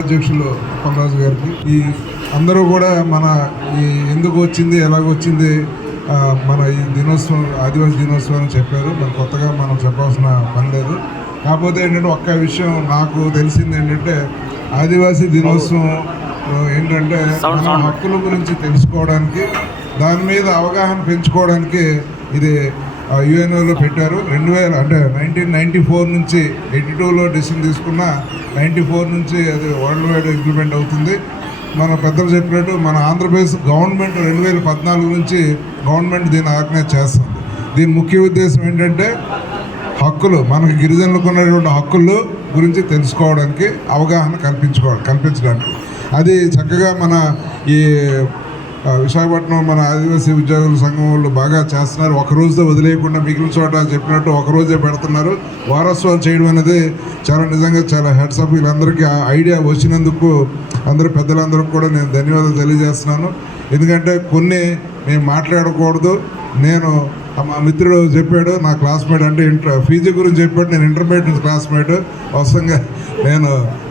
అధ్యక్షులు అప్పలరాజు గారికి ఈ అందరూ కూడా మన ఈ ఎందుకు వచ్చింది ఎలాగొచ్చింది మన ఈ దినోత్సవం ఆదివాసీ దినోత్సవం అని చెప్పారు. మన కొత్తగా మనం చెప్పాల్సిన పని లేదు. కాకపోతే ఏంటంటే ఒక్క విషయం నాకు తెలిసింది ఏంటంటే ఆదివాసీ దినోత్సవం ఏంటంటే మన హక్కుల గురించి తెలుసుకోవడానికి దాని మీద అవగాహన పెంచుకోవడానికి ఇది యుఎన్ఓలో పెట్టారు. 2000 అంటే 1994 నుంచి 82లో డిసిషన్ తీసుకున్న 94 నుంచి అది వరల్డ్ వైడ్ ఇంప్లిమెంట్ అవుతుంది. మన పెద్దలు చెప్పినట్టు మన ఆంధ్రప్రదేశ్ గవర్నమెంట్ 2014 నుంచి గవర్నమెంట్ దీన్ని ఆర్గనైజ్ చేస్తుంది. దీని ముఖ్య ఉద్దేశం ఏంటంటే హక్కులు మనకి గిరిజనులకు ఉన్నటువంటి హక్కులు గురించి తెలుసుకోవడానికి అవగాహన కల్పించడానికి అది చక్కగా మన ఈ విశాఖపట్నం మన ఆదివాసీ ఉద్యోగుల సంఘం వాళ్ళు బాగా చేస్తున్నారు. ఒకరోజుతో వదిలేయకుండా మిగిలిన చోట చెప్పినట్టు ఒకరోజే పెడుతున్నారు. వారోత్సవాలు చేయడం అనేది నిజంగా చాలా హెడ్సప్. వీళ్ళందరికీ ఆ ఐడియా వచ్చినందుకు అందరూ పెద్దలందరికీ కూడా నేను ధన్యవాదాలు తెలియజేస్తున్నాను. ఎందుకంటే కొన్ని మేము మాట్లాడకూడదు. నేను మా మిత్రుడు చెప్పాడు, నా క్లాస్మేట్ అంటే ఫీజు గురించి చెప్పాడు. నేను ఇంటర్మీడియట్ క్లాస్మేట్. వాస్తవంగా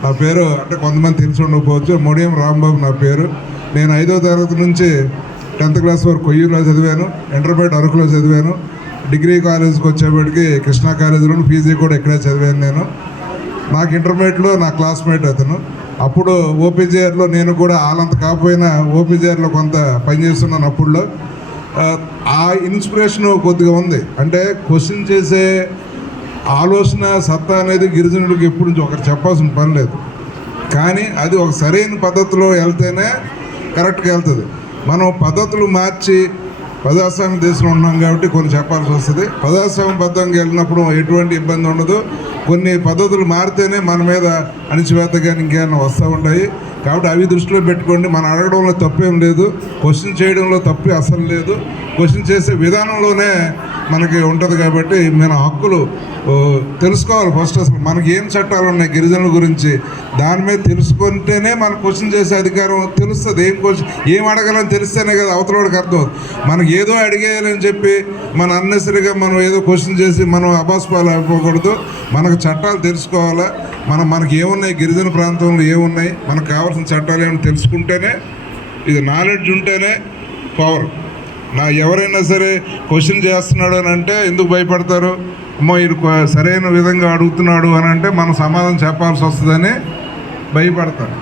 నా పేరు అంటే కొంతమంది తెలిసి ఉండకపోవచ్చు, మొడియం రాంబాబు నా పేరు. నేను 5వ తరగతి నుంచి 10th క్లాస్ వరకు కొయ్యూరులో చదివాను. ఇంటర్మీడియట్ అరకులో చదివాను. డిగ్రీ కాలేజ్కి వచ్చేప్పటికి కృష్ణా కాలేజీలో పీజీ కూడా ఇక్కడే చదివాను. నేను నాకు ఇంటర్మీడియట్లో నా క్లాస్మేట్ అతను. అప్పుడు ఓపీజేఆర్లో నేను కూడా వాళ్ళంత కాకపోయినా ఓపీజేఆర్లో కొంత పనిచేస్తున్నాను. అప్పుడులో ఆ ఇన్స్పిరేషన్ కొద్దిగా ఉంది. అంటే క్వశ్చన్ చేసే ఆలోచన సత్తా అనేది గిరిజనుడికి ఎప్పుడు నుంచి ఒకరు చెప్పాల్సిన పని లేదు. కానీ అది ఒక సరైన పద్ధతిలో వెళ్తేనే కరెక్ట్గా వెళ్తుంది. మనం పద్ధతులు మార్చి ప్రజాస్వామ్య దేశంలో ఉన్నాం కాబట్టి కొన్ని చెప్పాల్సి వస్తుంది. ప్రజాస్వామ్యబద్ధంగా వెళ్ళినప్పుడు ఎటువంటి ఇబ్బంది ఉండదు. కొన్ని పద్ధతులు మారితేనే మన మీద అణిచివేత కానీ ఇంకేమైనా వస్తూ ఉంటాయి. కాబట్టి అవి దృష్టిలో పెట్టుకోండి. మనం అడగడంలో తప్పేం లేదు, క్వశ్చన్ చేయడంలో తప్పే అసలు లేదు. క్వశ్చన్ చేసే విధానంలోనే మనకి ఉంటుంది. కాబట్టి మన హక్కులు తెలుసుకోవాలి. ఫస్ట్ అసలు మనకి ఏం చట్టాలు ఉన్నాయి గిరిజనుల గురించి దాని మీద తెలుసుకుంటేనే మనం క్వశ్చన్ చేసే అధికారం తెలుస్తుంది. ఏం అడగాలని తెలిస్తేనే కదా అవతలవాడికి అర్థం. మనకి ఏదో అడిగేయాలని చెప్పి మన అన్నెసరిగా మనం ఏదో క్వశ్చన్ చేసి మనం అబాస్పాలు అయిపోకూడదు. మనకు చట్టాలు తెలుసుకోవాలా. మనకి ఏమున్నాయి, గిరిజన ప్రాంతంలో ఏమున్నాయి, మనకు కావాల్సిన చట్టాలు ఏమైనా తెలుసుకుంటేనే, ఇది నాలెడ్జ్ ఉంటేనే పవర్. ఎవరైనా సరే క్వశ్చన్ చేస్తున్నాడు అని అంటే ఎందుకు భయపడతారు? అమ్మో ఇది సరైన విధంగా అడుగుతున్నాడు అని అంటే మనం సమాధానం చెప్పాల్సి వస్తుందని భయపడతారు.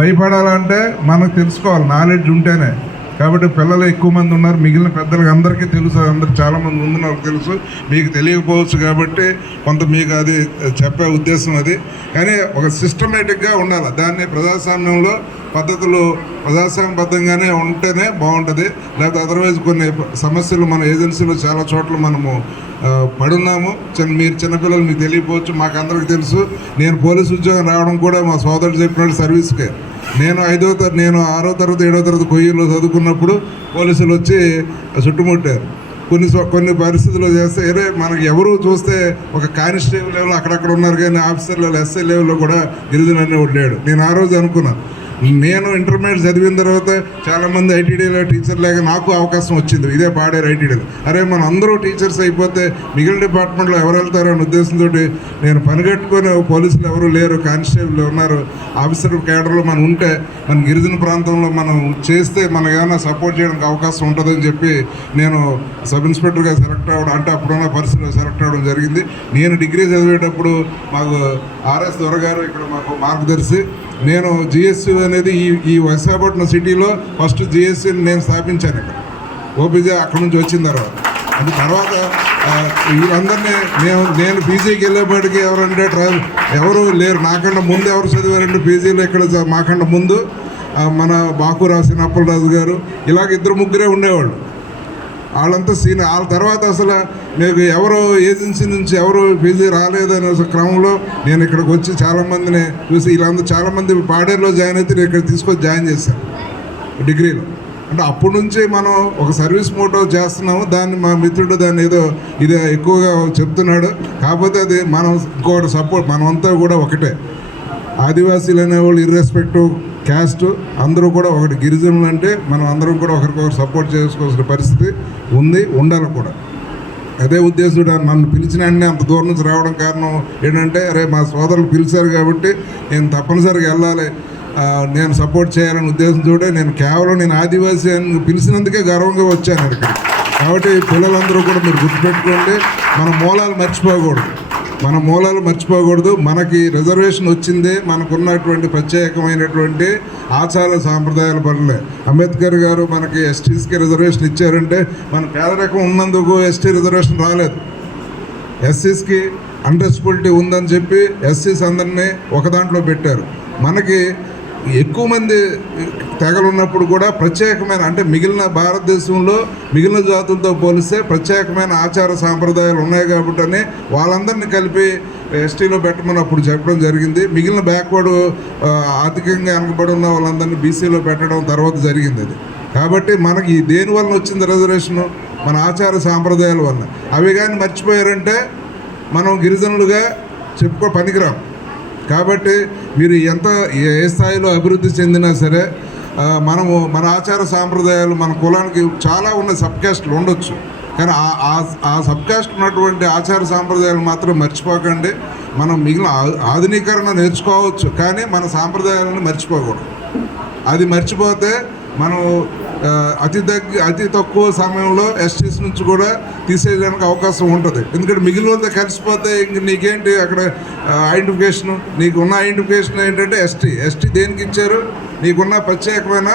భయపడాలంటే మనకు తెలుసుకోవాలి, నాలెడ్జ్ ఉంటేనే. కాబట్టి పిల్లలు ఎక్కువ మంది ఉన్నారు. మిగిలిన పెద్దలకు అందరికీ తెలుసు, అందరు చాలామంది ముందు నాకు తెలుసు. మీకు తెలియకపోవచ్చు కాబట్టి కొంత మీకు అది చెప్పే ఉద్దేశం అది. కానీ ఒక సిస్టమేటిక్గా ఉండాలి. దాన్ని ప్రజాస్వామ్యంలో పద్ధతులు ప్రజాస్వామ్యబద్ధంగానే ఉంటేనే బాగుంటుంది. లేకపోతే అదర్వైజ్ కొన్ని సమస్యలు మన ఏజెన్సీలో చాలా చోట్ల మనము పడున్నాము. మీరు చిన్నపిల్లలు మీకు తెలియకపోవచ్చు, మాకు అందరికీ తెలుసు. నేను పోలీసు ఉద్యోగం రావడం కూడా మా సోదరుడు చెప్పినట్టు సర్వీస్కే. నేను 6వ తరగతి 7వ తరగతి కొయ్యూరులో చదువుకున్నప్పుడు పోలీసులు వచ్చి చుట్టుముట్టారు. కొన్ని పరిస్థితుల్లో చేస్తే మనకి ఎవరు చూస్తే ఒక కానిస్టేబుల్ లెవెల్ అక్కడక్కడ ఉన్నారు, కానీ ఆఫీసర్ లెవెల్ ఎస్ఐ లెవెల్లో కూడా గిరిజన అనేవాడు లేడు. నేను ఆ రోజు అనుకున్నాను. నేను ఇంటర్మీడియట్ చదివిన తర్వాత చాలామంది ఐటీడీలో టీచర్ లేక నాకు అవకాశం వచ్చింది. ఇదే పాడేరు ఐటీడీలో. అరే మన అందరూ టీచర్స్ అయిపోతే మిగిలిన డిపార్ట్మెంట్లో ఎవరు వెళ్తారో అనే ఉద్దేశంతో నేను పనిగట్టుకొని పోలీసులు ఎవరు లేరు, కానిస్టేబుల్ ఉన్నారు, ఆఫీసర్ కేడర్లో మనం ఉంటే మన గిరిజన ప్రాంతంలో మనం చేస్తే మనకు ఏమైనా సపోర్ట్ చేయడానికి అవకాశం ఉంటుందని చెప్పి నేను సబ్ ఇన్స్పెక్టర్గా సెలెక్ట్ అవ్వడం, అంటే అప్పుడున్న పరిస్థితిలో సెలెక్ట్ అవ్వడం జరిగింది. నేను డిగ్రీ చదివేటప్పుడు మాకు ఆర్ఎస్ దొరగారు ఇక్కడ మాకు మార్గదర్శి. నేను జిఎస్సి అనేది ఈ విశాఖపట్నం సిటీలో ఫస్ట్ జిఎస్సిని నేను స్థాపించాను. ఇక్కడ ఓపీజీ అక్కడ నుంచి వచ్చిన తర్వాత వీళ్ళందరినీ నేను పీజీకి వెళ్ళేప్పటికీ ఎవరంటే ఎవరు లేరు. నాకన్నా ముందు ఎవరు చదివారంటే పీజీలో ఇక్కడ మాకన్నా ముందు మన బాకురావు అప్పలరాజు గారు, ఇలాగ 2-3 ఉండేవాళ్ళు. వాళ్ళంతా వాళ్ళ తర్వాత అసలు మీకు ఎవరు ఏజెన్సీ నుంచి ఎవరు పీజీ రాలేదనే క్రమంలో నేను ఇక్కడికి వచ్చి చాలామందిని చూసి వీళ్ళందరూ చాలామంది పాడేరులో జాయిన్ అయితే నేను ఇక్కడ తీసుకొచ్చి జాయిన్ చేశాను డిగ్రీలో. అంటే అప్పటి నుంచి మనం ఒక సర్వీస్ మోటో చేస్తున్నాము. దాన్ని మా మిత్రుడు దాన్ని ఇది ఎక్కువగా చెప్తున్నాడు. కాకపోతే అది మనం ఇంకోటి సపోర్ట్, మనమంతా కూడా ఒకటే. ఆదివాసీలు అనేవాళ్ళు ఇర్రెస్పెక్టివ్ క్యాస్ట్ అందరూ కూడా ఒకటి. గిరిజనులు అంటే మనం అందరం కూడా ఒకరికొకరు సపోర్ట్ చేసుకోవాల్సిన పరిస్థితి ఉంది, ఉండాలి కూడా. అదే ఉద్దేశుడు నన్ను పిలిచిన వెంటనే అంత దూరం నుంచి రావడం కారణం ఏంటంటే అరే మా సోదరులు పిలిచారు కాబట్టి నేను తప్పనిసరిగా వెళ్ళాలి, నేను సపోర్ట్ చేయాలనే ఉద్దేశంతో నేను కేవలం నేను ఆదివాసీ అని పిలిచినందుకే గర్వంగా వచ్చాను ఇక్కడ. కాబట్టి పిల్లలందరూ కూడా మీరు గుర్తుపెట్టుకోండి, మన మూలాలు మర్చిపోకూడదు. మనకి రిజర్వేషన్ వచ్చిందే మనకున్నటువంటి ప్రత్యేకమైనటువంటి ఆచార సాంప్రదాయాల పనులే. అంబేద్కర్ గారు మనకి ఎస్టీస్కి రిజర్వేషన్ ఇచ్చారంటే మన పేదరికం ఉన్నందుకు ఎస్టీ రిజర్వేషన్ రాలేదు. ఎస్సీస్కి అన్టచబిలిటీ ఉందని చెప్పి ఎస్సీస్ అందరినీ ఒక దాంట్లో పెట్టారు. మనకి ఎక్కువ మంది తెగలు ఉన్నప్పుడు కూడా ప్రత్యేకమైన అంటే మిగిలిన భారతదేశంలో మిగిలిన జాతులతో పోలిస్తే ప్రత్యేకమైన ఆచార సాంప్రదాయాలు ఉన్నాయి కాబట్టి వాళ్ళందరినీ కలిపి ఎస్టీలో పెట్టమని అప్పుడు చెప్పడం జరిగింది. మిగిలిన బ్యాక్వర్డ్ ఆర్థికంగా వెనకబడి ఉన్న వాళ్ళందరినీ బీసీలో పెట్టడం తర్వాత జరిగింది అది. కాబట్టి మనకి దేని వలన వచ్చింది రిజర్వేషను? మన ఆచార సాంప్రదాయాల వలన. అవి కానీ మర్చిపోయారంటే మనం గిరిజనులుగా పనికిరాం. కాబట్టి మీరు ఏ స్థాయిలో అభివృద్ధి చెందినా సరే మన ఆచార సాంప్రదాయాలు మన కులానికి చాలా ఉన్న సబ్ కాస్ట్లు ఉండొచ్చు, కానీ ఆ సబ్ కాస్ట్ ఉన్నటువంటి ఆచార సాంప్రదాయాలు మాత్రం మర్చిపోకండి. మనం మిగిలిన ఆధునీకరణ నేర్చుకోవచ్చు, కానీ మన సాంప్రదాయాలను మర్చిపోకూడదు. అది మర్చిపోతే మనం అతి తక్కువ సమయంలో ఎస్టీస్ నుంచి కూడా తీసేయడానికి అవకాశం ఉంటుంది. ఎందుకంటే మిగిలిన వాళ్ళతో కలిసిపోతే ఇంక నీకేంటి అక్కడ ఐడెంటిఫికేషను? నీకున్న ఐడెంటిఫికేషన్ ఏంటంటే ఎస్టీ దేనికి ఇచ్చారు? నీకున్న ప్రత్యేకమైన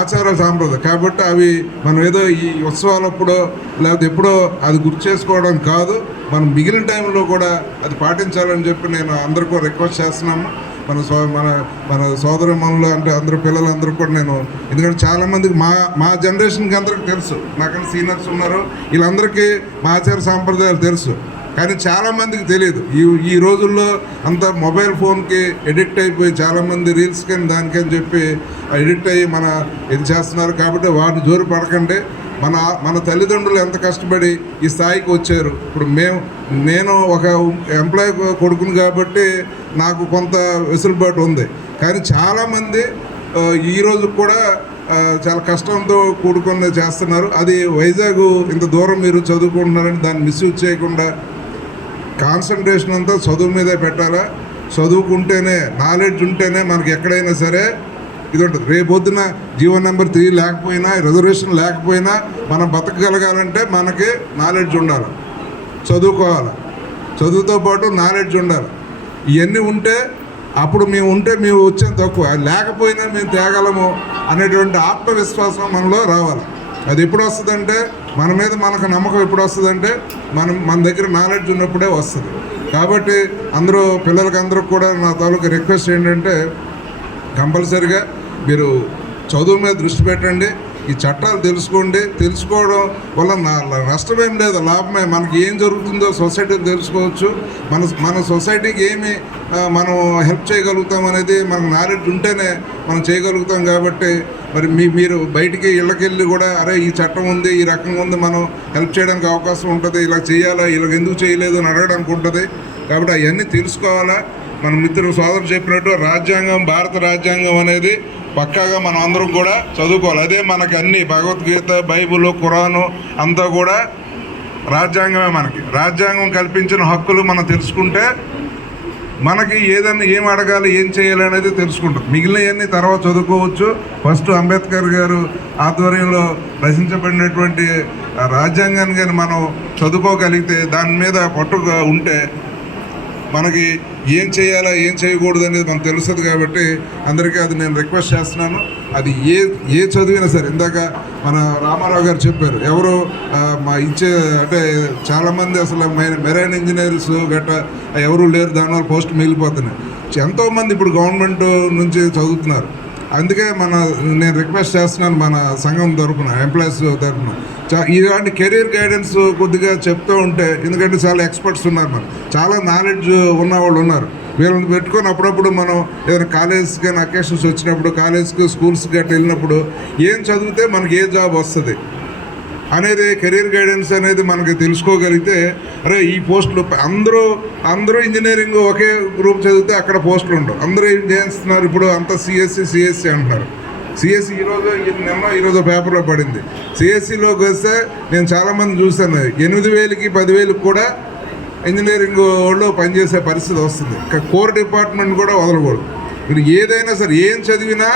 ఆచార సాంప్రదాయం. కాబట్టి అవి మనం ఏదో ఈ ఉత్సవాలప్పుడో లేకపోతే ఎప్పుడో అది గుర్తు చేసుకోవడం కాదు, మనం మిగిలిన టైంలో కూడా అది పాటించాలని చెప్పి నేను అందరికీ రిక్వెస్ట్ చేస్తున్నాము. మన సోదరమణులు అంటే అందరూ పిల్లలందరూ కూడా నేను, ఎందుకంటే చాలామందికి మా జనరేషన్కి అందరికీ తెలుసు, నాకన్నా సీనియర్స్ ఉన్నారు, వీళ్ళందరికీ మా ఆచార సాంప్రదాయాలు తెలుసు, కానీ చాలామందికి తెలియదు. ఈ రోజుల్లో అంత మొబైల్ ఫోన్కి ఎడిక్ట్ అయిపోయి చాలామంది రీల్స్ కానీ దానికని చెప్పి ఎడిక్ట్ అయ్యి ఇది చేస్తున్నారు. కాబట్టి వారిని జోరు పడకండి. మన తల్లిదండ్రులు ఎంత కష్టపడి ఈ స్థాయికి వచ్చారు. ఇప్పుడు నేను ఒక ఎంప్లాయీ కొడుకుని కాబట్టి నాకు కొంత వెసులుబాటు ఉంది, కానీ చాలామంది ఈరోజు కూడా చాలా కష్టంతో కూడుకొని చేస్తున్నారు. అది వైజాగ్ ఇంత దూరం మీరు చదువుకుంటున్నారని దాన్ని మిస్యూజ్ చేయకుండా కాన్సన్ట్రేషన్ అంతా చదువు మీదే పెట్టాలా. చదువుకుంటేనే నాలెడ్జ్ ఉంటేనే మనకి ఎక్కడైనా సరే ఇది ఉంటుంది. రేపొద్దున జీవో నెంబర్ 3 లేకపోయినా రిజర్వేషన్ లేకపోయినా మనం బతకగలగాలంటే మనకి నాలెడ్జ్ ఉండాలి, చదువుకోవాలి, చదువుతో పాటు నాలెడ్జ్ ఉండాలి. ఇవన్నీ ఉంటే అప్పుడు మేము వచ్చేది తక్కువ, లేకపోయినా మేము తేగలము అనేటువంటి ఆత్మవిశ్వాసం మనలో రావాలి. అది ఎప్పుడు వస్తుందంటే మన మీద మనకు నమ్మకం ఎప్పుడు వస్తుందంటే మన దగ్గర నాలెడ్జ్ ఉన్నప్పుడే వస్తుంది. కాబట్టి పిల్లలకి అందరికి కూడా నా తాలూకు రిక్వెస్ట్ ఏంటంటే కంపల్సరిగా మీరు చదువు మీద దృష్టి పెట్టండి, ఈ చట్టాలు తెలుసుకోవడం వల్ల నష్టమేం లేదు, లాభమే. మనకి ఏం జరుగుతుందో సొసైటీని తెలుసుకోవచ్చు, మన సొసైటీకి ఏమి మనం హెల్ప్ చేయగలుగుతాం అనేది మనకు నాలెడ్జ్ ఉంటేనే మనం చేయగలుగుతాం. కాబట్టి మరి మీరు బయటికి ఇళ్ళకెళ్ళి కూడా అరే ఈ చట్టం ఉంది, ఈ రకంగా ఉంది, మనం హెల్ప్ చేయడానికి అవకాశం ఉంటుంది, ఇలా చేయాలా, ఇలా ఎందుకు చేయలేదు అని అడగడానికి ఉంటుంది. కాబట్టి అవన్నీ తెలుసుకోవాలా. మన మిత్రుడు సోదరుడు చెప్పినట్టు భారత రాజ్యాంగం అనేది పక్కాగా మనం అందరం కూడా చదువుకోవాలి. అదే మనకి అన్ని భగవద్గీత, బైబిల్, ఖురాను అంతా కూడా రాజ్యాంగమే. రాజ్యాంగం కల్పించిన హక్కులు మనం తెలుసుకుంటే మనకి ఏం అడగాలి, ఏం చేయాలి అనేది తెలుసుకుంటాం. మిగిలినవన్నీ తర్వాత చదువుకోవచ్చు. ఫస్ట్ అంబేద్కర్ గారు ఆధ్వర్యంలో రచించబడినటువంటి రాజ్యాంగాన్ని కానీ మనం చదువుకోగలిగితే, దాని మీద పట్టుగా ఉంటే మనకి ఏం చేయాలా, ఏం చేయకూడదు అనేది మనకు తెలుస్తుంది. కాబట్టి అందరికీ అది నేను రిక్వెస్ట్ చేస్తున్నాను. అది ఏ చదివినా సరే, ఇందాక మన రామారావు గారు చెప్పారు, ఎవరు అంటే చాలామంది అసలు మెరైన్ ఇంజనీర్స్ గట్రా ఎవరు లేరు, దానివల్ల పోస్ట్ మిగిలిపోతున్నాయి. ఎంతోమంది ఇప్పుడు గవర్నమెంట్ నుంచి చదువుతున్నారు. అందుకే నేను రిక్వెస్ట్ చేస్తున్నాను మన సంఘం తరఫున, ఎంప్లాయీస్ తరఫున ఇలాంటి కెరీర్ గైడెన్స్ కొద్దిగా చెప్తూ ఉంటే, ఎందుకంటే చాలా ఎక్స్పర్ట్స్ ఉన్నారు, చాలా నాలెడ్జ్ ఉన్నవాళ్ళు ఉన్నారు. వీళ్ళని పెట్టుకొని అప్పుడప్పుడు మనం ఏదైనా కాలేజ్కి కానీ అకేషన్స్ వచ్చినప్పుడు, కాలేజ్కి స్కూల్స్కి గట్రా వెళ్ళినప్పుడు ఏం చదివితే మనకి ఏ జాబ్ వస్తుంది అనేది కెరీర్ గైడెన్స్ అనేది మనకి తెలుసుకోగలిగితే, అరే ఈ పోస్టులు అందరూ ఇంజనీరింగ్ ఒకే గ్రూప్ చదివితే అక్కడ పోస్టులు ఉండవు. అందరూ ఏం చేస్తున్నారు ఇప్పుడు అంతా సిఎస్సి అంటున్నారు. సిఎస్సి ఈరోజు పేపర్లో పడింది. సిఎస్సిలోకి వస్తే నేను చాలామంది చూశాను, 8,000కి 10,000కి కూడా ఇంజనీరింగ్ వాళ్ళు పనిచేసే పరిస్థితి వస్తుంది. కోర్ డిపార్ట్మెంట్ కూడా వదలకూడదు. మీరు ఏదైనా సరే ఏం చదివినా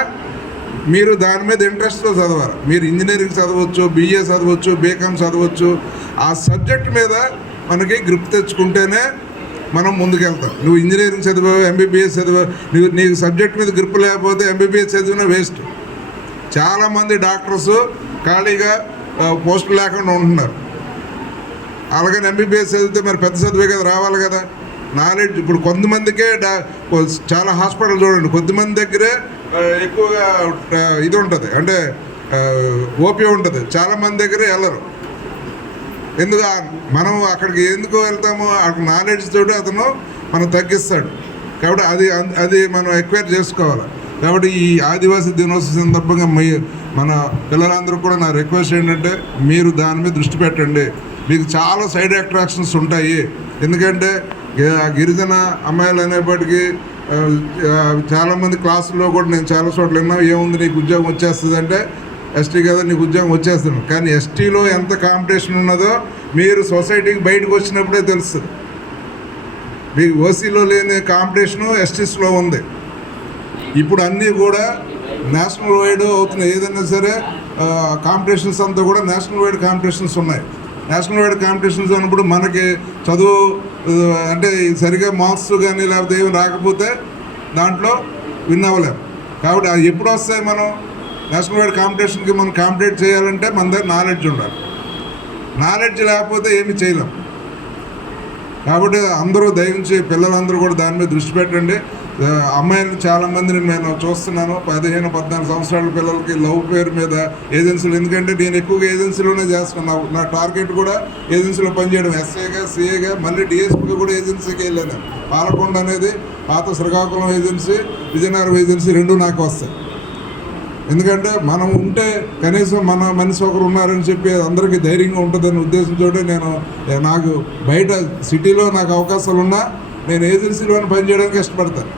మీరు దాని మీద ఇంట్రెస్ట్తో చదవాలి. మీరు ఇంజనీరింగ్ చదవచ్చు, BA చదవచ్చు, బీకామ్ చదవచ్చు. ఆ సబ్జెక్ట్ మీద మనకి గ్రిప్ తెచ్చుకుంటేనే మనం ముందుకెళ్తాం. నువ్వు ఇంజనీరింగ్ చదివావు, MBBS చదివావు, నీకు సబ్జెక్ట్ మీద గ్రిప్ లేకపోతే MBBS చదివినా వేస్ట్. చాలామంది డాక్టర్స్ ఖాళీగా పోస్టులు లేకుండా ఉంటున్నారు. అలాగని MBBS చదివితే మరి పెద్ద చదివే కదా రావాలి కదా. నాలెడ్జ్ ఇప్పుడు కొంతమందికే చాలా హాస్పిటల్ చూడండి, కొద్దిమంది దగ్గరే ఎక్కువగా ఇది ఉంటుంది, అంటే ఓపీ ఉంటుంది. చాలామంది దగ్గరే వెళ్ళరు. ఎందుకు మనం అక్కడికి ఎందుకు వెళ్తామో, అక్కడ నాలెడ్జ్ తోటి అతను మనం తగ్గిస్తాడు. కాబట్టి అది మనం ఎక్వైర్ చేసుకోవాలి. కాబట్టి ఈ ఆదివాసీ దినోత్సవం సందర్భంగా మన పిల్లలందరూ కూడా నా రిక్వెస్ట్ ఏంటంటే, మీరు దాని మీద దృష్టి పెట్టండి. మీకు చాలా సైడ్ అట్రాక్షన్స్ ఉంటాయి. ఎందుకంటే గిరిజన అమ్మాయిలు అనేప్పటికీ చాలామంది క్లాసుల్లో కూడా నేను చాలా చోట్ల విన్నా, ఏముంది నీకు ఉద్యోగం వచ్చేస్తుంది అంటే, ఎస్టీ కదా నీకు ఉద్యోగం వచ్చేస్తుంది. కానీ ఎస్టీలో ఎంత కాంపిటీషన్ ఉన్నదో మీరు సొసైటీకి బయటకు వచ్చినప్పుడే తెలుస్తుంది. మీకు ఓసీలో లేని కాంపిటీషను ఎస్టీస్లో ఉంది. ఇప్పుడు అన్నీ కూడా నేషనల్ వైడ్ అవుతున్నాయి. ఏదైనా సరే కాంపిటీషన్స్ అంతా కూడా నేషనల్ వైడ్ కాంపిటీషన్స్ ఉన్నాయి. నేషనల్ వైడ్ కాంపిటీషన్స్ అన్నప్పుడు మనకి చదువు అంటే సరిగా మార్క్స్ కానీ లేకపోతే ఏమి రాకపోతే దాంట్లో విన్ అవ్వలేము. కాబట్టి అది ఎప్పుడు వస్తాయి? మనం నేషనల్ వైడ్ కాంపిటీషన్కి మనం కాంపిటేట్ చేయాలంటే మన దగ్గర నాలెడ్జ్ ఉండాలి. నాలెడ్జ్ లేకపోతే ఏమి చేయలేం. కాబట్టి అందరూ దయచేసి పిల్లలందరూ కూడా దాని మీద దృష్టి పెట్టండి. అమ్మాయిలు చాలామందిని నేను చూస్తున్నాను, 15-14 సంవత్సరాల పిల్లలకి లవ్ పేరు మీద ఏజెన్సీలు. ఎందుకంటే నేను ఎక్కువగా ఏజెన్సీలోనే చేస్తున్నాను. నా టార్గెట్ కూడా ఏజెన్సీలో పనిచేయడం. ఎస్ఐగా, సిఏగా, మళ్ళీ డిఎస్పీగా కూడా ఏజెన్సీకి వెళ్ళాను. పాలకొండ అనేది పాత శ్రీకాకుళం ఏజెన్సీ, విజయనగరం ఏజెన్సీ రెండూ నాకు వస్తాయి. ఎందుకంటే మనం ఉంటే కనీసం మన మనిషి ఒకరు ఉన్నారని చెప్పి అందరికీ ధైర్యంగా ఉంటుందనే ఉద్దేశంతో నాకు బయట సిటీలో నాకు అవకాశాలు ఉన్నా నేను ఏజెన్సీలోనే పనిచేయడానికి ఇష్టపడతాను.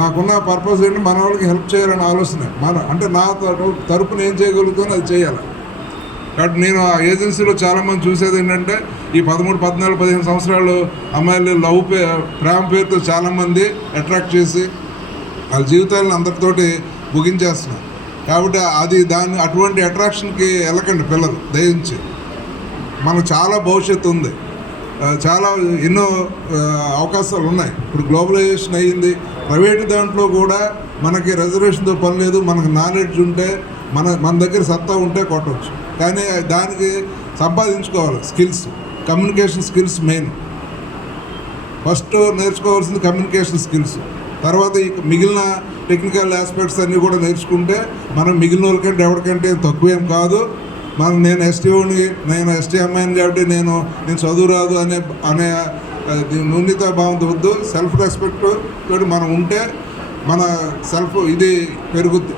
నాకున్న పర్పస్ ఏంటి, మన వాళ్ళకి హెల్ప్ చేయాలని ఆలోచన. అంటే నా తరపున ఏం చేయగలుగుతానో అది చేయాలి. కాబట్టి నేను ఆ ఏజెన్సీలో చాలామంది చూసేది ఏంటంటే, ఈ 13, 14, 15 సంవత్సరాలు అమ్మాయిలు ప్రేమ పేరుతో చాలామంది అట్రాక్ట్ చేసి వాళ్ళ జీవితాలను అందరితోటి ముగించేస్తున్నారు. కాబట్టి అటువంటి అట్రాక్షన్కి వెళ్ళకండి పిల్లలు, దయించి. మనకు చాలా భవిష్యత్తు ఉంది, చాలా ఎన్నో అవకాశాలు ఉన్నాయి. ఇప్పుడు గ్లోబలైజేషన్ అయ్యింది. ప్రైవేట్ దాంట్లో కూడా మనకి రిజర్వేషన్తో పని లేదు. మనకు నాలెడ్జ్ ఉంటే మన దగ్గర సత్తా ఉంటే కొట్టవచ్చు. కానీ దానికి సంపాదించుకోవాలి skills. Communication skills main. First నేర్చుకోవాల్సింది కమ్యూనికేషన్ స్కిల్స్. తర్వాత ఈ మిగిలిన టెక్నికల్ ఆస్పెక్ట్స్ అన్నీ కూడా నేర్చుకుంటే మనం మిగిలిన వాళ్ళకంటే ఎవరికంటే తక్కువేం కాదు. నేను ఎస్టీ అమ్మాయిని కాబట్టి నేను చదువు రాదు అనే న్యూనత భావంతో వద్దు. సెల్ఫ్ రెస్పెక్ట్ తోటి మనం ఉంటే మన ఇది పెరుగుద్ది.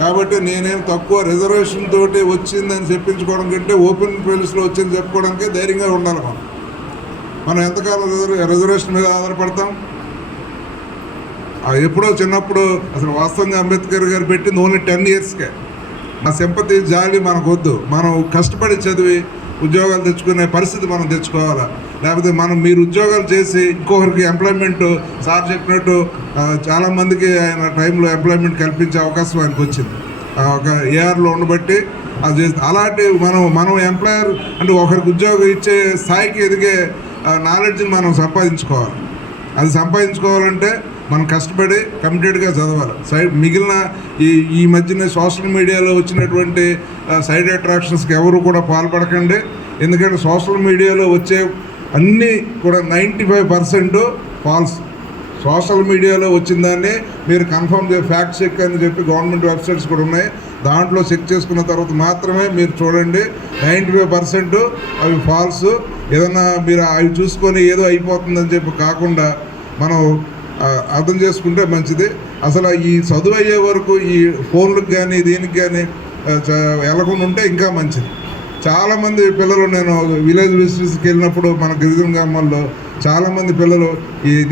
కాబట్టి నేనేం తక్కువ రిజర్వేషన్ తోటి వచ్చిందని చెప్పించుకోవడం కంటే ఓపెన్ ప్లేస్లో వచ్చిందని చెప్పుకోవడానికి ధైర్యంగా ఉండాలి. మనం ఎంతకాలం రిజర్వేషన్ మీద ఆధారపడతాం? ఎప్పుడో చిన్నప్పుడు అసలు వాస్తవంగా అంబేద్కర్ గారు పెట్టింది ఓన్లీ 10 ఇయర్స్కే. ఆ సింపతి జాలి మనకు వద్దు. మనం కష్టపడి చదివి ఉద్యోగాలు తెచ్చుకునే పరిస్థితి మనం తెచ్చుకోవాలా. లేకపోతే మీరు ఉద్యోగాలు చేసి ఇంకొకరికి ఎంప్లాయ్మెంట్, సార్ చెప్పినట్టు చాలామందికి ఆయన టైంలో ఎంప్లాయ్మెంట్ కల్పించే అవకాశం ఆయనకు వచ్చింది. ఒక ఏఆర్లో ఉండబట్టి అది చేస్తుంది. అలాంటి మనం ఎంప్లాయర్ అంటే ఒకరికి ఉద్యోగం ఇచ్చే స్థాయికి ఎదిగే నాలెడ్జ్ని మనం సంపాదించుకోవాలి. అది సంపాదించుకోవాలంటే మనం కష్టపడి కమిటెడ్గా చదవాలి. మిగిలిన ఈ మధ్యన సోషల్ మీడియాలో వచ్చినటువంటి సైడ్ అట్రాక్షన్స్కి ఎవరు కూడా పాల్పడకండి. ఎందుకంటే సోషల్ మీడియాలో వచ్చే అన్నీ కూడా 95% ఫాల్స్. సోషల్ మీడియాలో వచ్చిన దాన్ని మీరు కన్ఫర్మ్ ఫ్యాక్ట్ చెక్ అని చెప్పి గవర్నమెంట్ వెబ్సైట్స్ కూడా ఉన్నాయి. దాంట్లో చెక్ చేసుకున్న తర్వాత మాత్రమే మీరు చూడండి. 95% అవి ఫాల్స్. ఏదన్నా మీరు అవి చూసుకొని ఏదో అయిపోతుందని చెప్పి కాకుండా మనం అర్థం చేసుకుంటే మంచిది. అసలు ఈ చదువు అయ్యే వరకు ఈ ఫోన్లకు కానీ దీనికి కానీ వెళ్ళకుండా ఉంటే ఇంకా మంచిది. చాలామంది పిల్లలు, నేను విలేజ్ విజిట్స్కి వెళ్ళినప్పుడు మన గిరిజన గ్రామాల్లో చాలామంది పిల్లలు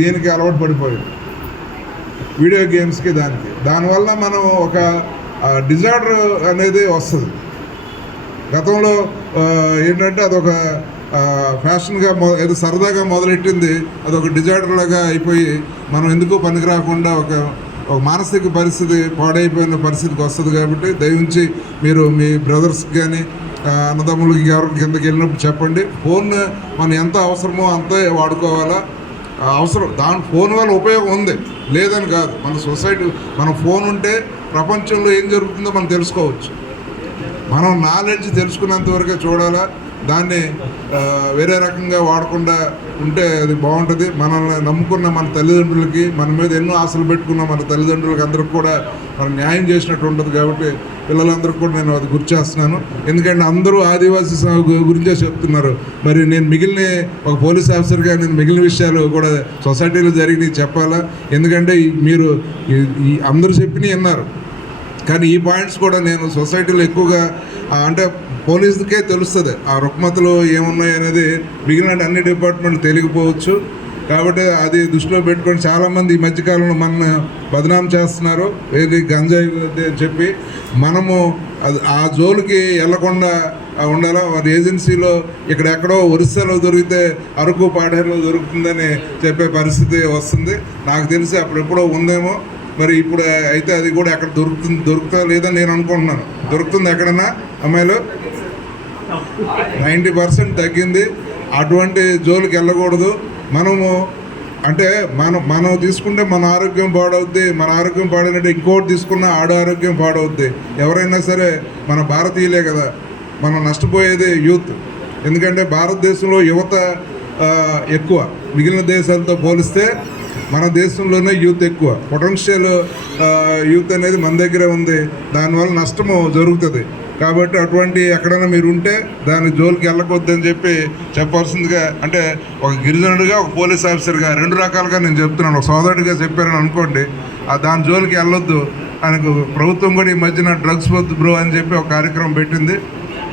దీనికి అలవాటు పడిపోయారు. వీడియో గేమ్స్కి దానివల్ల మనం ఒక డిజార్డర్ అనేది వస్తుంది. గతంలో ఏంటంటే అదొక ఫ్యాషన్గా ఏదో సరదాగా మొదలెట్టింది, అదొక డిజార్డర్ లాగా అయిపోయి మనం ఎందుకు పనికి రాకుండా ఒక మానసిక పరిస్థితి పాడైపోయిన పరిస్థితికి వస్తుంది. కాబట్టి దయవుంచి మీరు మీ బ్రదర్స్కి కానీ అన్నదమ్ములకి ఎవరికి కిందకి వెళ్ళినప్పుడు చెప్పండి, ఫోన్ మనం ఎంత అవసరమో అంతే వాడుకోవాలా. అవసరం ఫోన్ వల్ల ఉపయోగం ఉంది లేదని కాదు. మన సొసైటీ మన ఫోన్ ఉంటే ప్రపంచంలో ఏం జరుగుతుందో మనం తెలుసుకోవచ్చు. మనం నాలెడ్జ్ తెలుసుకున్నంత వరకే చూడాలా, దాన్ని వేరే రకంగా వాడకుండా ఉంటే అది బాగుంటుంది. మనల్ని నమ్ముకున్న మన తల్లిదండ్రులకి, మన మీద ఎన్నో ఆశలు పెట్టుకున్న మన తల్లిదండ్రులకి అందరికి కూడా మనం న్యాయం చేసినట్టు ఉంటుంది. కాబట్టి పిల్లలందరికీ కూడా నేను అది గుర్తు చేస్తున్నాను. ఎందుకంటే అందరూ ఆదివాసీ గురించే చెప్తున్నారు. మరి నేను మిగిలిన ఒక పోలీస్ ఆఫీసర్గా నేను మిగిలిన విషయాలు కూడా సొసైటీలో జరిగినవి చెప్పాలా. ఎందుకంటే మీరు అందరూ చెప్పినవి విన్నారు, కానీ ఈ పాయింట్స్ కూడా నేను సొసైటీలో ఎక్కువగా అంటే పోలీసుకే తెలుస్తుంది ఆ రుగ్మతలు ఏమున్నాయి అనేది మిగిలిన అన్ని డిపార్ట్మెంట్లు తెలియకపోవచ్చు. కాబట్టి అది దృష్టిలో పెట్టుకొని చాలామంది ఈ మధ్యకాలంలో మన బదనాం చేస్తున్నారు, ఏది గంజాయి చెప్పి. మనము ఆ జోలికి వెళ్లకుండా ఉండాలా. వారి ఏజెన్సీలో ఇక్కడెక్కడో ఒరిస్సాలో దొరికితే అరకు పాడేరులో దొరుకుతుందని చెప్పే పరిస్థితి వస్తుంది. నాకు తెలిసి అప్పుడెప్పుడో ఉందేమో, మరి ఇప్పుడు అయితే అది కూడా ఎక్కడ దొరుకుతా లేదని నేను అనుకుంటున్నాను. దొరుకుతుంది ఎక్కడన్నా అమ్మాయిలు 90% తగ్గింది. అటువంటి జోలికి వెళ్ళకూడదు. మనము అంటే మనం తీసుకుంటే మన ఆరోగ్యం పాడవుద్ది, మన ఆరోగ్యం పాడినట్టు ఇంకోటి తీసుకున్న ఆరోగ్యం పాడవుద్ది. ఎవరైనా సరే మన భారతీయులే కదా, మనం నష్టపోయేది యూత్. ఎందుకంటే భారతదేశంలో యువత ఎక్కువ, మిగిలిన దేశాలతో పోలిస్తే మన దేశంలోనే యూత్ ఎక్కువ. పొటెన్షియల్ యూత్ అనేది మన దగ్గరే ఉంది, దానివల్ల నష్టము జరుగుతుంది. కాబట్టి అటువంటి ఎక్కడైనా మీరు ఉంటే దాని జోలికి వెళ్ళకొద్దని చెప్పి చెప్పాల్సిందిగా, అంటే ఒక గిరిజనుడిగా ఒక పోలీస్ ఆఫీసర్గా రెండు రకాలుగా నేను చెప్తున్నాను. ఒక సోదరుడిగా చెప్పారని అనుకోండి, దాని జోలికి వెళ్ళొద్దు. ఆయనకు ప్రభుత్వం కూడా ఈ మధ్యన డ్రగ్స్ వద్దు బ్రో అని చెప్పి ఒక కార్యక్రమం పెట్టింది.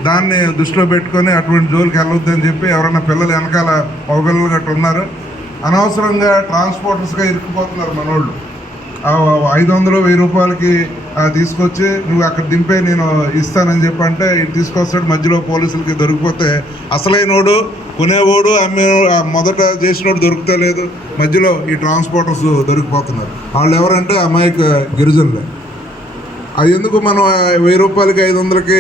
దాన్ని దృష్టిలో పెట్టుకొని అటువంటి జోలికి వెళ్ళొద్దు అని చెప్పి ఎవరైనా పిల్లలు వెనకాల మగపిల్లలు గట్రా ఉన్నారు, అనవసరంగా ట్రాన్స్పోర్టర్స్గా ఇరుక్కుపోతున్నారు మనోళ్ళు. 500-1000 రూపాయలకి తీసుకొచ్చి నువ్వు అక్కడ దింపే నేను ఇస్తానని చెప్పి అంటే ఇది తీసుకొస్తాడు. మధ్యలో పోలీసులకి దొరికిపోతే అసలైనోడు కొనేవాడు మొదట చేసినోడు దొరుకుతా లేదు, మధ్యలో ఈ ట్రాన్స్పోర్టర్స్ దొరికిపోతున్నారు. వాళ్ళు ఎవరంటే అమాయక గిరిజనులే. అది ఎందుకు మనం 1000 రూపాయలకి 500కి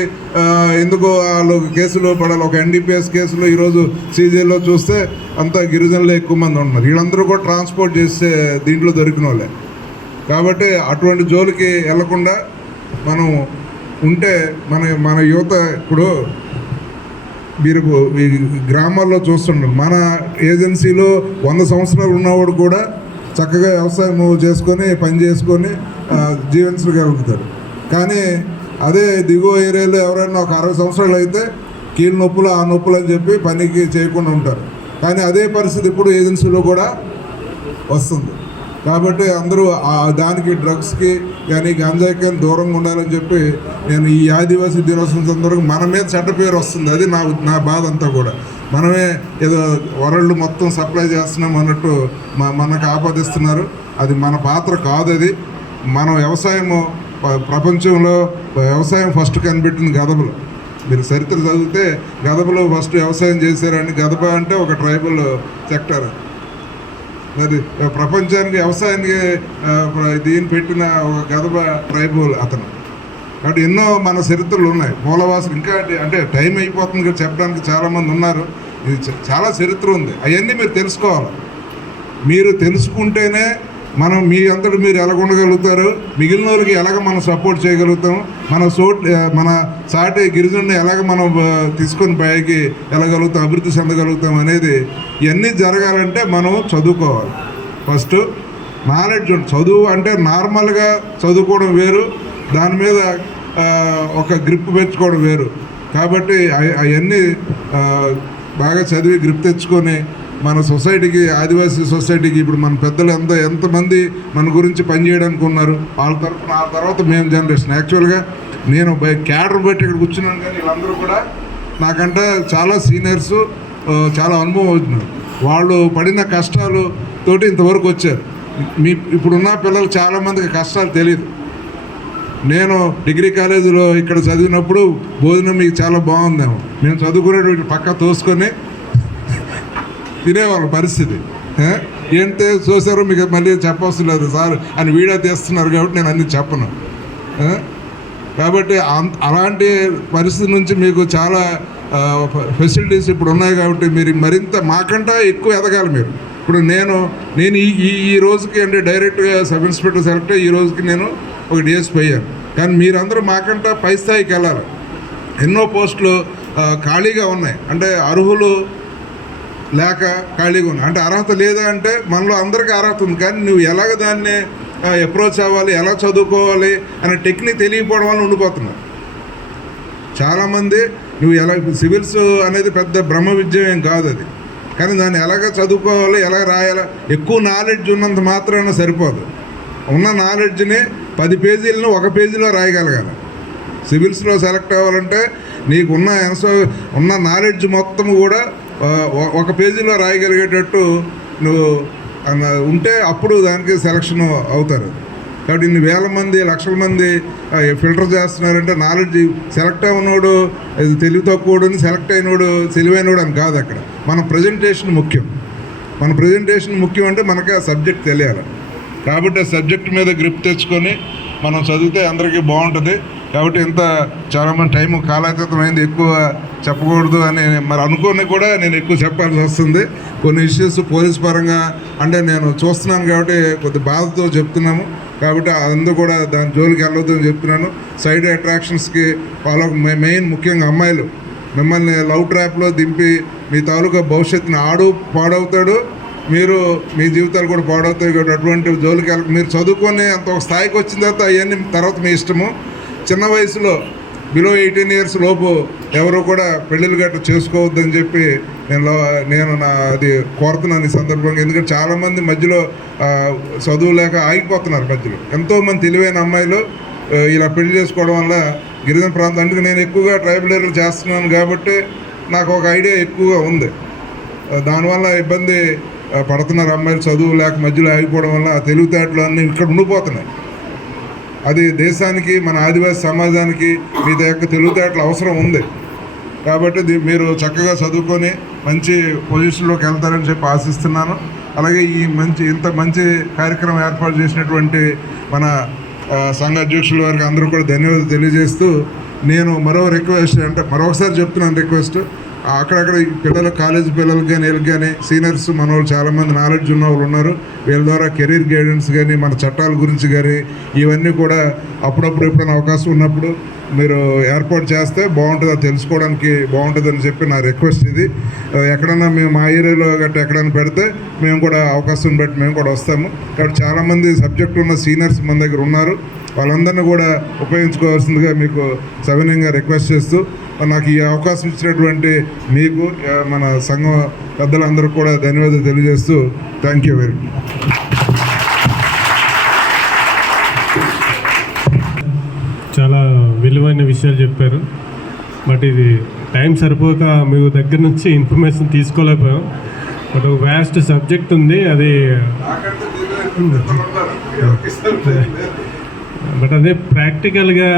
ఎందుకు వాళ్ళు కేసులు పడాలి? ఒక NDPS కేసులో ఈరోజు CJలో చూస్తే అంతా గిరిజనులే ఎక్కువ మంది ఉన్నారు. వీళ్ళందరూ కూడా ట్రాన్స్పోర్ట్ చేసే దీంట్లో దొరికిన వాళ్ళే. కాబట్టి అటువంటి జోలికి వెళ్లకుండా మనం ఉంటే మన యువత ఇప్పుడు మీరు ఈ గ్రామాల్లో చూస్తుంటారు, మన ఏజెన్సీలో 100 సంవత్సరాలు ఉన్నవాడు కూడా చక్కగా వ్యవసాయం చేసుకొని పని చేసుకొని జీవించగలుగుతారు. కానీ అదే దిగువ ఏరియాలో ఎవరైనా ఒక 60 సంవత్సరాలు అయితే కీళ్ళ నొప్పులు ఆ నొప్పులు అని చెప్పి పనికి చేయకుండా ఉంటారు. కానీ అదే పరిస్థితి ఇప్పుడు ఏజెన్సీలో కూడా వస్తుంది. కాబట్టి అందరూ దానికి డ్రగ్స్కి కానీ గంజాయికి కానీ దూరంగా ఉండాలని చెప్పి నేను ఈ ఆదివాసీ దినోత్సవం సందర్భంగా మన మీద చెడ్డ పేరు వస్తుంది. అది నా బాధ అంతా కూడా. మనమే ఏదో వరల్డ్ మొత్తం సప్లై చేస్తున్నాం అన్నట్టు మనకు ఆపాదిస్తున్నారు. అది మన పాత్ర కాదు. అది మన వ్యవసాయము ప్రపంచంలో వ్యవసాయం ఫస్ట్ కనిపెట్టింది గదబలు. మీరు చరిత్ర చదివితే గదబలు ఫస్ట్ వ్యవసాయం చేశారని. గదబ అంటే ఒక ట్రైబల్ సెక్టర్. అది ప్రపంచానికి వ్యవసాయానికి దీన్ని పెట్టిన ఒక గదబ ట్రైబల్ అతను. కాబట్టి ఎన్నో మన చరిత్రలు ఉన్నాయి. మూలవాసులు ఇంకా అంటే టైం అయిపోతుంది కదా చెప్పడానికి చాలామంది ఉన్నారు. ఇది చాలా చరిత్ర ఉంది. అవన్నీ మీరు తెలుసుకోవాలి. మీరు తెలుసుకుంటేనే మనం మీ అంతటి మీరు ఎలాగ ఉండగలుగుతారు, మిగిలిన వాళ్ళకి ఎలాగ మనం సపోర్ట్ చేయగలుగుతాం, మన సాటి గిరిజనుని ఎలాగ మనం తీసుకొని పైకి వెళ్ళగలుగుతాం, అభివృద్ధి చెందగలుగుతాం అనేది ఇవన్నీ జరగాలంటే మనం చదువుకోవాలి. ఫస్ట్ నాలెడ్జ్ ఉంటుంది. చదువు అంటే నార్మల్గా చదువుకోవడం వేరు, దాని మీద ఒక గ్రిప్ పెంచుకోవడం వేరు. కాబట్టి అవన్నీ బాగా చదివి గ్రిప్ తెచ్చుకొని మన సొసైటీకి, ఆదివాసీ సొసైటీకి ఇప్పుడు మన పెద్దలు ఎంతమంది మన గురించి పనిచేయడానికి ఉన్నారు. వాళ్ళ తరఫున ఆ తర్వాత మేము జనరేషన్ యాక్చువల్గా నేను క్యాడర్ బట్టి ఇక్కడ కూర్చున్నాను. కానీ వీళ్ళందరూ కూడా నాకంటే చాలా సీనియర్సు, చాలా అనుభవం అవుతున్నారు. వాళ్ళు పడిన కష్టాలు తోటి ఇంతవరకు వచ్చారు. ఇప్పుడున్న పిల్లలు చాలామందికి కష్టాలు తెలియదు. నేను డిగ్రీ కాలేజీలో ఇక్కడ చదివినప్పుడు భోజనం మీకు చాలా బాగుందేమో, మేము చదువుకునేటువంటి పక్క తోసుకొని తినేవాళ్ళ పరిస్థితి. ఏంటంటే చూసారో మీకు మళ్ళీ చెప్పవలసిన లేదు సార్ అని వీడియో తీస్తున్నారు కాబట్టి నేను అన్నీ చెప్పను. కాబట్టి అలాంటి పరిస్థితి నుంచి మీకు చాలా ఫెసిలిటీస్ ఇప్పుడు ఉన్నాయి కాబట్టి మీరు మరింత మాకంటే ఎక్కువ ఎదగాలి. మీరు ఇప్పుడు నేను ఈ రోజుకి అంటే డైరెక్ట్గా సబ్ ఇన్స్పెక్టర్ సెలెక్ట్ అయ్యి ఈ రోజుకి నేను ఒక డిఎస్పీ అయ్యాను. కానీ మీరందరూ మాకంటే పై స్థాయికి వెళ్ళాలి. ఎన్నో పోస్టులు ఖాళీగా ఉన్నాయి, అంటే అర్హులు లేక ఖాళీగా ఉన్నాయి. అంటే అర్హత లేదా అంటే మనలో అందరికీ అర్హత ఉంది, కానీ నువ్వు ఎలాగ దాన్ని అప్రోచ్ అవ్వాలి, ఎలా చదువుకోవాలి అనే టెక్నిక్ తెలియకపోవడం వల్ల ఉండిపోతున్నారు చాలామంది. నువ్వు ఎలా సివిల్స్ అనేది పెద్ద బ్రహ్మ విద్య ఏం కాదు అది, కానీ దాన్ని ఎలాగ చదువుకోవాలి, ఎలా రాయాలి, ఎక్కువ నాలెడ్జ్ ఉన్నంత మాత్రాన సరిపోదు. ఉన్న నాలెడ్జ్ని 10 పేజీలను 1 పేజీలో రాయగలగాలి. సివిల్స్లో సెలెక్ట్ అవ్వాలంటే నీకు ఉన్న నాలెడ్జ్ మొత్తం కూడా 1 పేజీలో రాయగలిగేటట్టు నువ్వు ఉంటే అప్పుడు దానికి సెలక్షన్ అవుతారు. కాబట్టి ఇన్ని వేల మంది లక్షల మంది ఫిల్టర్ చేస్తున్నారంటే నాలెడ్జ్ సెలెక్ట్ అయినోడు తెలివి తక్కువని సెలెక్ట్ అయినోడు తెలివైనోడు అని కాదు. అక్కడ మన ప్రజెంటేషన్ ముఖ్యం. మన ప్రజెంటేషన్ ముఖ్యం అంటే మనకి ఆ సబ్జెక్ట్ తెలియాలి. కాబట్టి ఆ సబ్జెక్ట్ మీద గ్రిప్ తెచ్చుకొని మనం చదివితే అందరికీ బాగుంటుంది. కాబట్టి చాలామంది టైం కాలాతీతమైంది, ఎక్కువ చెప్పకూడదు అని మరి అనుకోని కూడా నేను ఎక్కువ చెప్పాల్సి వస్తుంది. కొన్ని ఇష్యూస్ పోలీస్ పరంగా అంటే నేను చూస్తున్నాను కాబట్టి కొద్ది బాధతో చెప్తున్నాము. కాబట్టి అందరూ కూడా దాని జోలికి వెళ్ళొద్దు అని చెప్తున్నాను. సైడ్ అట్రాక్షన్స్కి మెయిన్ ముఖ్యంగా అమ్మాయిలు మిమ్మల్ని లవ్ ట్రాప్లో దింపి మీ తాలూకా భవిష్యత్తుని పాడవుతాడు, మీరు మీ జీవితాలు కూడా పాడవుతాయి. కాబట్టి అటువంటి జోలికి మీరు చదువుకొని అంత ఒక స్థాయికి వచ్చిన తర్వాత అవన్నీ తర్వాత మీ ఇష్టము. చిన్న వయసులో బిలో 18 years లోపు ఎవరు కూడా పెళ్ళిళ్ళు గట్రా చేసుకోవద్దని చెప్పి నేను అది కోరుతున్నాను ఈ సందర్భంగా. ఎందుకంటే చాలామంది మధ్యలో చదువు లేక ఆగిపోతున్నారు. మధ్యలో ఎంతోమంది తెలివైన అమ్మాయిలు ఇలా పెళ్లి చేసుకోవడం వల్ల గిరిజన ప్రాంతం, అందుకే నేను ఎక్కువగా ట్రైబల్ ఏరియాలు చేస్తున్నాను కాబట్టి నాకు ఒక ఐడియా ఎక్కువగా ఉంది. దానివల్ల ఇబ్బంది పడుతున్నారు అమ్మాయిలు, చదువు లేక మధ్యలో ఆగిపోవడం వల్ల తెలివితేటలు అన్నీ ఇక్కడ ఉండిపోతున్నాయి. అది దేశానికి, మన ఆదివాసీ సమాజానికి మీ యొక్క తెలివితేటలు అవసరం ఉంది. కాబట్టి మీరు చక్కగా చదువుకొని మంచి పొజిషన్లోకి వెళ్తారని చెప్పి ఆశిస్తున్నాను. అలాగే ఇంత మంచి కార్యక్రమం ఏర్పాటు చేసినటువంటి మన సంఘ అధ్యక్షుల వారికి అందరూ కూడా ధన్యవాదాలు తెలియజేస్తూ, నేను మరో రిక్వెస్ట్ అంటే మరొకసారి చెప్తున్నాను రిక్వెస్ట్, అక్కడక్కడ పిల్లలు కాలేజీ పిల్లలకి కానీ వీళ్ళకి కానీ సీనియర్స్ మన వాళ్ళు చాలామంది నాలెడ్జ్ ఉన్న వాళ్ళు ఉన్నారు. వీళ్ళ ద్వారా కెరీర్ గైడెన్స్ కానీ మన చట్టాల గురించి కానీ ఇవన్నీ కూడా అప్పుడప్పుడు ఎప్పుడైనా అవకాశం ఉన్నప్పుడు మీరు ఏర్పాటు చేస్తే బాగుంటుంది, అది తెలుసుకోవడానికి బాగుంటుందని చెప్పి నా రిక్వెస్ట్ ఇది. ఎక్కడన్నా మేము మా ఏరియాలో గట్రా ఎక్కడైనా పెడితే మేము కూడా అవకాశం బట్టి మేము కూడా వస్తాము. కాబట్టి చాలామంది సబ్జెక్ట్ ఉన్న సీనియర్స్ మన దగ్గర ఉన్నారు, వాళ్ళందరినీ కూడా ఉపయోగించుకోవాల్సిందిగా మీకు సవినయంగా రిక్వెస్ట్ చేస్తూ, నాకు ఈ అవకాశం ఇచ్చినటువంటి మీకు మన సంఘం పెద్దలందరూ కూడా ధన్యవాదాలు తెలియజేస్తూ థ్యాంక్ యూ వెరీ మచ్. చాలా విలువైన విషయాలు చెప్పారు. బట్ ఇది టైం సరిపోక మీ దగ్గర నుంచి ఇన్ఫర్మేషన్ తీసుకోలేకపోయాం. బట్ ఒక వ్యాస్ట్ సబ్జెక్ట్ ఉంది, అది బట్ అదే ప్రాక్టికల్గా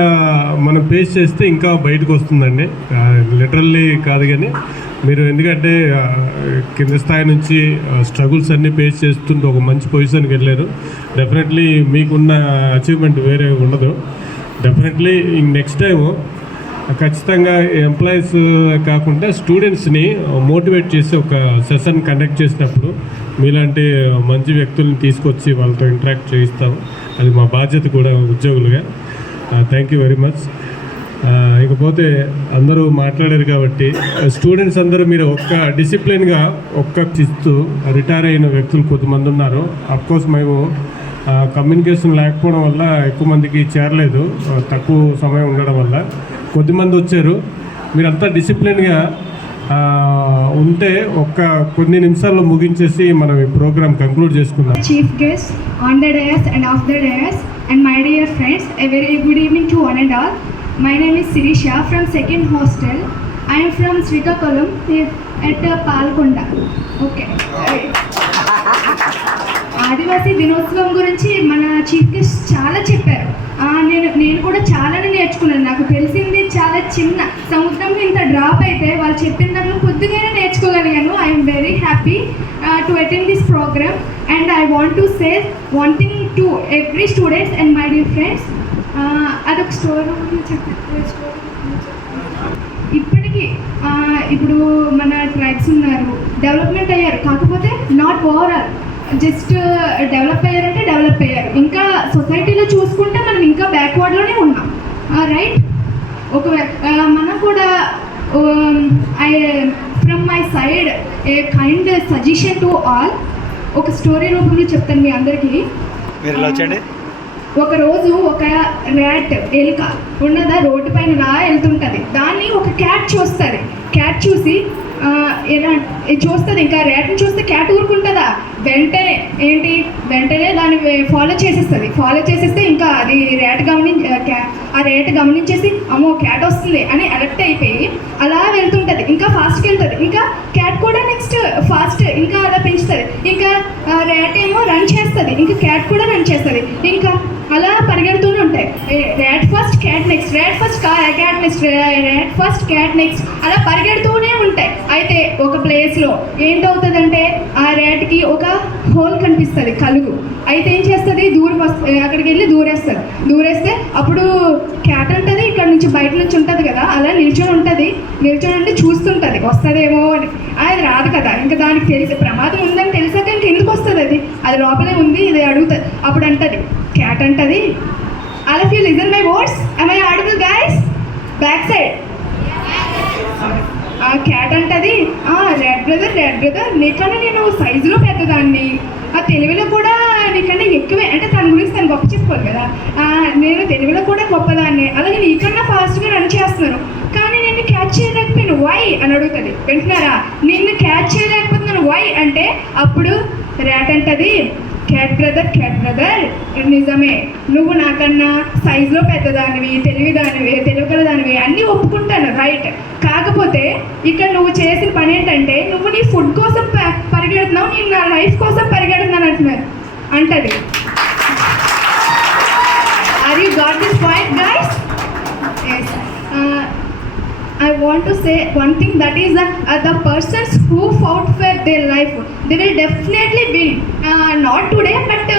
మనం ఫేస్ చేస్తే ఇంకా బయటకు వస్తుందండి. లిటరల్లీ కాదు కానీ మీరు ఎందుకంటే కింద స్థాయి నుంచి స్ట్రగుల్స్ అన్నీ ఫేస్ చేస్తుంటే ఒక మంచి పొజిషన్కి వెళ్ళారు. డెఫినెట్లీ మీకున్న అచీవ్మెంట్ వేరే ఉండదు. డెఫినెట్లీ నెక్స్ట్ టైము ఖచ్చితంగా ఎంప్లాయీస్ కాకుండా స్టూడెంట్స్ని మోటివేట్ చేసి ఒక సెషన్ కండక్ట్ చేసినప్పుడు మీలాంటి మంచి వ్యక్తుల్ని తీసుకొచ్చి వాళ్ళతో ఇంటరాక్ట్ చేయిస్తాము. అది మా బాధ్యత కూడా ఉద్యోగులుగా. Thank you very much. ఇకపోతే అందరూ మాట్లాడారు కాబట్టి స్టూడెంట్స్ అందరూ మీరు ఒక్క డిసిప్లిన్గా ఇస్తూ రిటైర్ అయిన వ్యక్తులు కొంతమంది ఉన్నారు. అఫ్కోర్స్ మేము కమ్యూనికేషన్ లేకపోవడం వల్ల ఎక్కువ మందికి చేరలేదు, తక్కువ సమయం ఉండడం వల్ల కొద్దిమంది వచ్చారు. మీరంతా డిసిప్లిన్గా ఉంటే కొన్ని నిమిషాల్లో ముగించేసి మనం ఈ ప్రోగ్రామ్ కంక్లూడ్ చేసుకుందాం. Chief guest on the dais and of the dais and my dear friends, a very good evening to one and all. My name is Sirisha from second hostel. I am from Srikakulam at Palkonda. Okay. ఆదివాసీ దినోత్సవం గురించి మన chief guest చాలా చెప్పారు. నేను కూడా చాలానే నేర్చుకున్నాను. నాకు తెలిసింది చాలా చిన్న సముద్రం ఇంత డ్రాప్ అయితే వాళ్ళు చెప్పిన దాంట్లో కొద్దిగానే నేర్చుకోగలిగాను. I'm very happy to attend this program and I want to say one thing to every students and my dear friends. అదొక స్టోరీ ఇప్పటికీ ఇప్పుడు మన ట్రైబ్స్ ఉన్నారు, డెవలప్మెంట్ అయ్యారు, కాకపోతే నాట్ ఓవరాల్. జస్ట్ డెవలప్ అయ్యారంటే డెవలప్ అయ్యారు. ఇంకా సొసైటీలో చూసుకుంటే మనం ఇంకా బ్యాక్వర్డ్లోనే ఉన్నాం, రైట్? మనం కూడా from my side A kind suggestion to all ఒక స్టోరీ రూపంలో చెప్తాను మీ అందరికీ. ఒకరోజు ఒక ర్యాట్ ఎలుక ఉన్నదా రోడ్డు పైన వెళ్తుంటుంది. దాన్ని ఒక క్యాట్ చూస్తుంది. క్యాట్ చూసి చూస్తుంది. ఇంకా ర్యాట్ని చూస్తే క్యాట్ ఊరుకుంటుందా? వెంటనే దాన్ని ఫాలో చేసేస్తే ఇంకా అది ఆ ర్యాట్ గమనించేసి అమ్మో క్యాట్ వస్తుంది అని అలర్ట్ అయిపోయి అలా వెళ్తుంటుంది. ఇంకా ఫాస్ట్కి వెళ్తుంది. ఇంకా క్యాట్ కూడా నెక్స్ట్ ఫాస్ట్ ఇంకా అలా పెంచుతుంది. ఇంకా ర్యాట్ ఏమో రన్ చేస్తుంది, ఇంకా క్యాట్ కూడా రన్ చేస్తుంది. ఇంకా అలా పరిగెడుతూనే ఉంటాయి. Rat first cat next, rat first cat next, rat first cat next, అలా పరిగెడుతూనే ఉంటాయి. అయితే ఒక ప్లేస్లో ఏంటవుతుందంటే ఆ ర్యాట్కి ఒక హోల్ కనిపిస్తుంది, కలుగు. అయితే ఏం చేస్తుంది? అక్కడికి వెళ్ళి దూరేస్తే అప్పుడు క్యాట్ ఉంటుంది ఇక్కడ నుంచి బయట నుంచి ఉంటుంది కదా, అలా నిల్చొని ఉంటే చూస్తుంటుంది వస్తుందేమో అని. అది రాదు కదా, ఇంకా దానికి తెలిసి ప్రమాదం ఉందని తెలిసాక ఇంకెందుకు వస్తుంది? అది లోపలే ఉంది, ఇది అడుగుతుంది. అప్పుడు అంటది క్యాట్ అంటది, all of you listen my words, am I audible guys? Back side. ఆ క్యాట్ అంటది, రెడ్ బ్రదర్ నీకన్నా నేను సైజులో పెద్దదాన్ని, ఆ తెలివిలో కూడా నీకన్నా ఎక్కువే. అంటే తన గురించి తను గొప్ప చెప్పుకోవాలి కదా. నేను తెలివిలో కూడా గొప్పదాన్ని, అలాగే నీకన్నా ఫాస్ట్గా రన్ చేస్తున్నాను, కానీ నిన్ను క్యాచ్ చేయలేకపోయాను, వై అని అడుగుతుంది. వింటున్నారా? నిన్ను క్యాచ్ చేయలేకపోతున్నాను వై అంటే అప్పుడు ర్యాట్ అంటది, క్యాట్ బ్రదర్ నిజమే, నువ్వు నాకన్నా సైజులో పెద్దదానివి, తెలివిగలదానివి అన్నీ ఒప్పుకుంటాను, రైట్. కాకపోతే ఇక్కడ నువ్వు చేసిన పని ఏంటంటే నువ్వు నీ ఫుడ్ కోసం పరిగెడుతున్నావు, నేను నా లైఫ్ కోసం పరిగెడుతున్నాను అంటది. Are you got this point guys? Yes. I want to say one thing, that is the persons who fought for their life, they will definitely win. Not today, but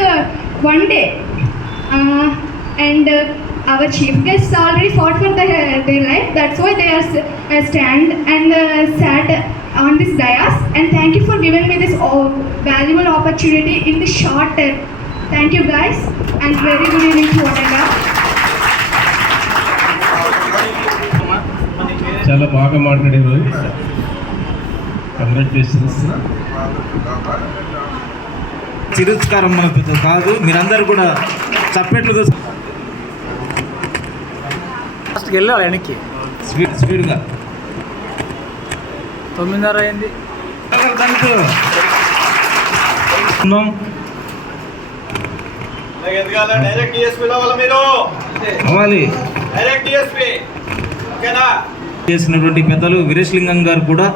one day. And our chief guests already fought for their life. That's why they are stand and sat on this dais. And thank you for giving me this valuable opportunity in this short time. Thank you guys, and very good evening to one and all. చాలా బాగా మాట్లాడారు. Congratulations. చిరుస్కారం మనకు కాదు, మీరందరూ కూడా చప్పట్లుగా ఫస్ట్కి వెళ్ళాలి వెనక్కి స్పీడ్గా. 9:30 అయింది. చేసినటువంటి పెద్దలు వీరేశలింగం గారు కూడా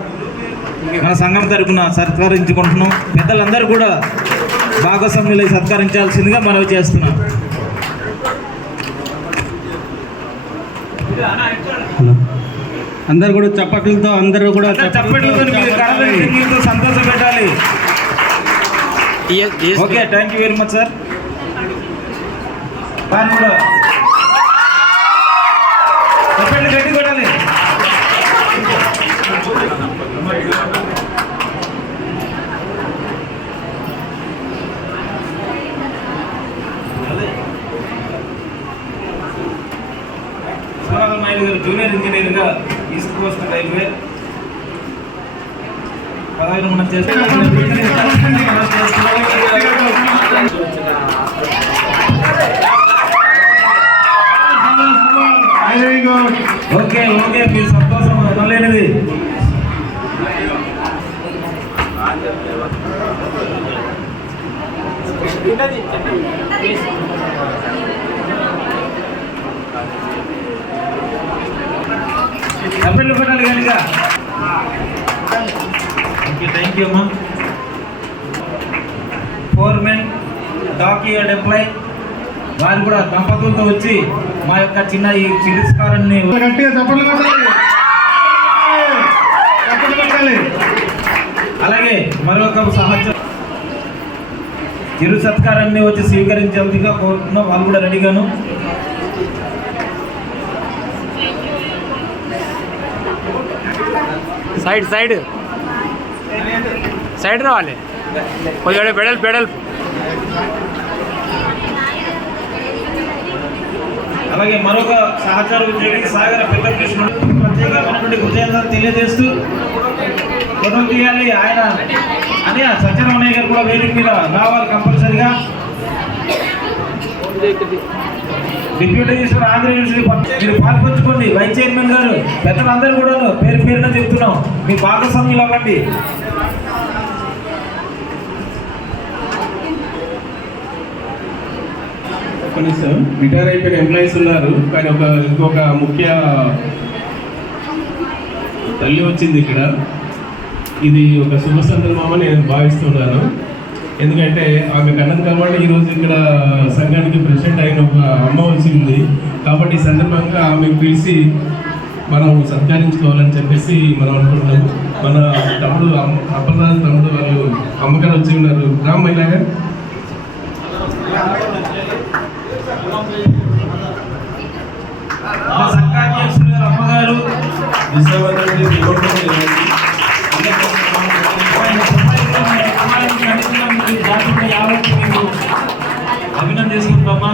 మన సంఘం తరపున సత్కరించుకుంటున్నాం. పెద్దలందరూ కూడా భాగస్వాములై సత్కరించాల్సిందిగా మనవి చేస్తున్నాం. అందరు కూడా చప్పట్లతో సంతోషం పెట్టాలి. Okay, thank you very much sir. కూడా గట్టి కొట్టాలి. జూనియర్ ఇంజనీర్గా ఈస్ట్ కోస్ట్ రైల్వే 15 మనం చేస్తున్నాం. ఓకే మీరు సంతోషం వదలలేనిది. తప్పెళ్ళు పెట్టాలి కనుక. ఓకే, థ్యాంక్ యూ అమ్మా. 4 men లాకీ ఎంప్లాయ్ వారు కూడా దంపతులతో వచ్చి మా యొక్క చిన్న ఈ చికిత్సకారాన్ని గట్టిగా చప్పట్లు కొట్టాలి. చప్పట్లు కొట్టాలి. అలాగే మరొక సహచర చిరు సత్కారాన్ని వచ్చి స్వీకరించాలిగా కోరుతున్నాం. వాళ్ళు కూడా రెడీగాను. సైడ్ సైడ్ సైడ్ రావాలి కొంచెం పెడల్ పెడల్ అలాగే మరొక సహచార ఉద్యోగి సాగర పెద్ద కృష్ణుడు ప్రత్యేకమైనటువంటి కృతజ్ఞతలు తెలియజేస్తూ ఫోటో తీయాలి ఆయన అని సత్యనారాయణ గారు కూడా వేదిక మీద రావాలి కంపల్సరిగా. డిప్యూటీ మినిస్టర్ ఆంధ్ర యూనివర్సిటీ మీరు పాల్పంచుకోండి. వైస్ చైర్మన్ గారు పెద్దలందరూ కూడా పేరు పేరున చెప్తున్నాం, మీ భాగస్వామ్యులు అవ్వండి. కనీసం రిటైర్ అయిపోయిన ఎంప్లాయీస్ ఉన్నారు, కానీ ఇంకొక ముఖ్య తల్లి వచ్చింది ఇక్కడ. ఇది ఒక శుభ సందర్భమని నేను భావిస్తున్నాను. ఎందుకంటే ఆమె కన్నది కాబట్టి ఈరోజు ఇక్కడ సంఘానికి ప్రెసిడెంట్ అయిన ఒక అమ్మ వచ్చింది. కాబట్టి ఈ సందర్భంగా ఆమె పిలిచి మనం సత్కరించుకోవాలని చెప్పేసి మనం అనుకుంటున్నాము. మన తమ్ముడు అప్పలరాజు తమ్ముడు వాళ్ళు అమ్మగారు వచ్చి ఉన్నారు. రామయ్యగా అమ్మగారు అభినందిస్తున్నామా.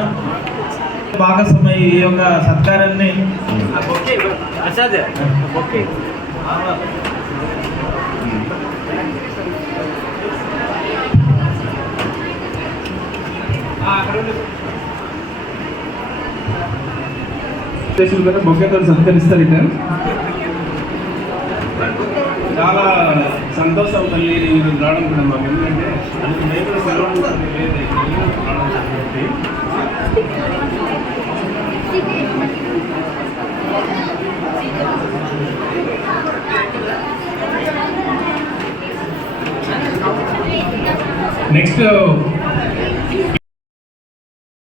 భాగస్వామ్య ఈ యొక్క సత్కారాన్ని బొగ్గతో సత్కరిస్తారు. ఇక చాలా సంతోషం తల్లి ఈరోజు రావడం కూడా మాకు. ఎందుకంటే అది మేము సెలవు రావడం కాబట్టి నెక్స్ట్